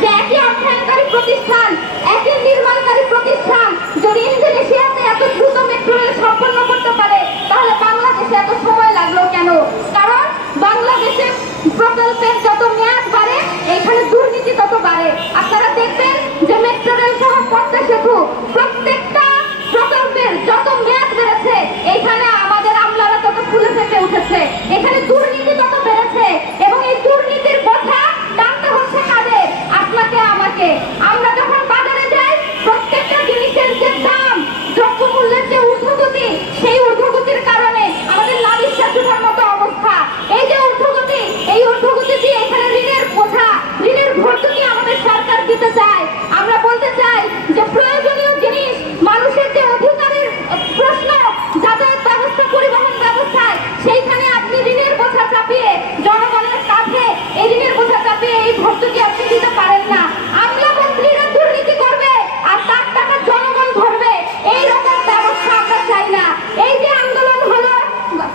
যে একই অর্থায়নকারী প্রতিষ্ঠান, একই নির্মাণকারী প্রতিষ্ঠান যদি ইন্দোনেশিয়াতে এত দ্রুত মেট্রো রেল সম্পন্ন করতে পারে, তাহলে বাংলাদেশে এত সময় লাগলো কেন? কারণ বাংলাদেশে প্রকল্পের যত মেয়াদ বাড়ে, এখানে দুর্নীতি তত বাড়ে। আপনারা দেখবেন যে মেট্রো রেল সহ পদ্মা সেতু প্রত্যেকটা প্রকল্পের যত মেয়াদ বেড়েছে, এখানে আমাদের আমলারা তত ফুলে ফেপে উঠেছে, এখানে দুর্নীতি তত বেড়েছে। এবং এই দুর্নীতির কথা টানতে হচ্ছে কাদের? আপনাকে আমাকে। আমরা যখন বাজারে যাই, প্রত্যেকটা জিনিসের যে দাম, দ্রব্যমূল্যের যে ঊর্ধ্বগতি, সেই ঊর্ধ্বগতির কারণে আমাদের লাভিশ্বাস উঠার মতো অবস্থা। এই যে ঊর্ধ্বগতি, এই ঊর্ধ্বগতি দিয়ে এখানে ঋণের বোঝা, ঋণের ভর্তুকি আমাদের সরকার দিতে চায়। আমরা বলতে চাই যে প্রয়োজনীয় জিনিস, মানুষের যে অধিকারের প্রশ্ন, যাতায়াত ব্যবস্থা, পরিবহন ব্যবস্থায়, সেইখানে আপনি ঋণের বোঝা চাপিয়ে জনগণের কাঁধে এই ঋণের বোঝা চাপিয়ে এই ভর্তুকি আপনি দিতে পারেন না। আমলা মন্ত্রীরা দুর্নীতি করবে আর তার টাকা জনগণ ভরবে, এইরকম ব্যবস্থা আমরা চাই না। এই যে আন্দোলন হলো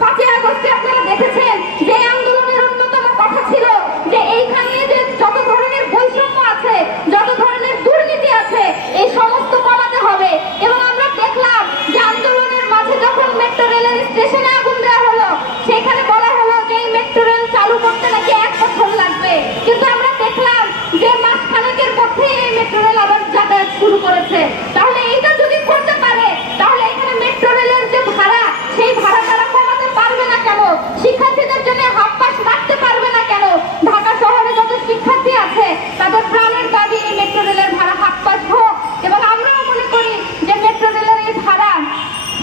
5ই আগস্টে, আপনারা দেখেছেন যে আন্দোলনের অন্যতম কথা ছিল যে এইখানে যে যত ধরনের বৈষম্য আছে, যত ধরনের দুর্নীতি আছে, এই সমস্ত কমাতে হবে। এবং আমরা দেখলাম যে আন্দোলনের মাঝে যখন মেট্রো রেলের স্টেশনে আগুন দেওয়া হলো, সেখানে বলা হলো যে এই মেট্রো রেল চালু করতে নাকি 1 বছর লাগবে, কিন্তু আমরা দেখলাম যে মাসখানেকের মধ্যে এই মেট্রো রেল আবার যাতায়াত শুরু করেছে। তাহলে এইটা যদি করতে পারে, তাহলে এখানে মেট্রো রেলের যে ভাড়া, সেই ভাড়া তারা কমাতে পারবে না কেন? শিক্ষার্থীদের জন্য হাফ পাস রাখতে পারবে না কেন? ঢাকা শহরে যত শিক্ষার্থী আছে, তাদের প্রাণের দাবি এই মেট্রো রেলের ভাড়া হাফ পাস হোক। এবং আমরাও মনে করি যে মেট্রো রেলের এই ভাড়া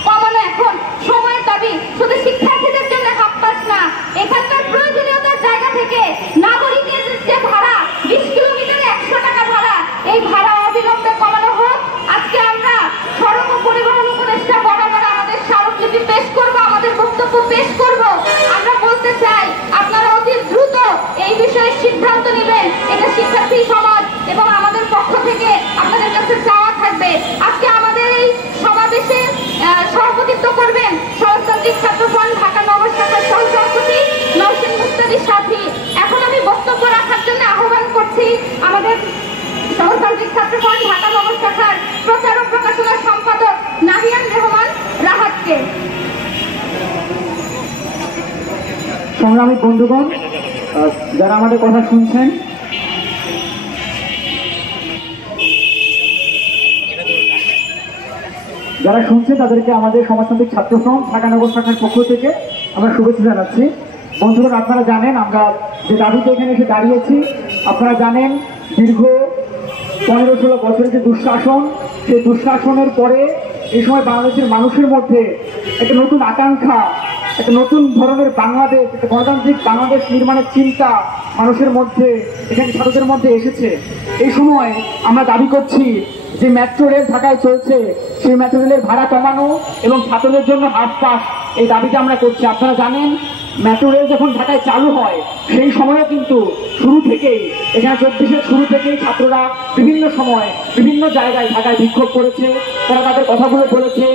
কমানো এখন সময়ের দাবি। শুধু শিক্ষার্থীদের জন্য হাফ পাস না, এখানকার প্রয়োজনীয়তার জায়গা থেকে নাগরিকের যে ভাড়া, 20 কিলোমিটারে 100 টাকা ভাড়া, এই ভাড়া অবিলম্বে কমানো হোক। আজকে আমরা সড়ক ও পরিবহন উপদেষ্টা বরাবর আমাদের স্মারকলিপি পেশ করব, আমাদের বক্তব্য পেশ করব। আমরা বলতে চাই, আপনারা অতি দ্রুত এই বিষয়ে সিদ্ধান্ত নেবেন। এটা শিক্ষার্থী সমাজ এবং আমাদের পক্ষ থেকে আপনাদের কাছে চাওয়া থাকবে। আজকে আমাদের এই সমাবেশে সভাপতিত্ব করবেন সমাজতান্ত্রিক ছাত্র ফ্রন্ট ঢাকা নগর শাখার সহসভাপতি নওশীন মুস্তাদির সাথী। এখন আমি বক্তব্য রাখার জন্য আহ্বান করছি আমাদের সমাজতান্ত্রিক ছাত্র ফ্রন্ট ঢাকা নগর শাখার প্রচার ও প্রকাশনা সম্পাদক নাহিয়ান রহমান রাহাতকে। সংগ্রামী বন্ধুগণ, যারা আমাদের কথা শুনছেন, তাদেরকে আমাদের সমাজতান্ত্রিক ছাত্র ফ্রন্ট ঢাকা নগর শাখার পক্ষ থেকে আমরা শুভেচ্ছা জানাচ্ছি। বন্ধুগণ, আপনারা জানেন আমরা যে দাবিতে এখানে এসে দাঁড়িয়েছি, আপনারা জানেন দীর্ঘ 15-16 বছরের যে দুঃশাসন, সেই দুঃশাসনের পরে এই সময় বাংলাদেশের মানুষের মধ্যে একটা নতুন আকাঙ্ক্ষা, একটা নতুন ধরনের বাংলাদেশ, একটা গণতান্ত্রিক বাংলাদেশ নির্মাণের চিন্তা মানুষের মধ্যে, এখানে ছাত্রদের মধ্যে এসেছে। এই সময় আমরা দাবি করছি যে মেট্রো রেল ঢাকায় চলছে, সেই মেট্রো রেলের ভাড়া কমানো এবং ছাত্রদের জন্য হাফ পাস, এই দাবিটা আমরা করছি। আপনারা জানেন মেট্রো রেল যখন ঢাকায় চালু হয়, সেই সময়ে কিন্তু শুরু থেকেই এখানে 24-এর শুরু থেকেই ছাত্ররা বিভিন্ন সময় বিভিন্ন জায়গায় ঢাকায় বিক্ষোভ করেছে, তারা তাদের কথাগুলো বলেছে।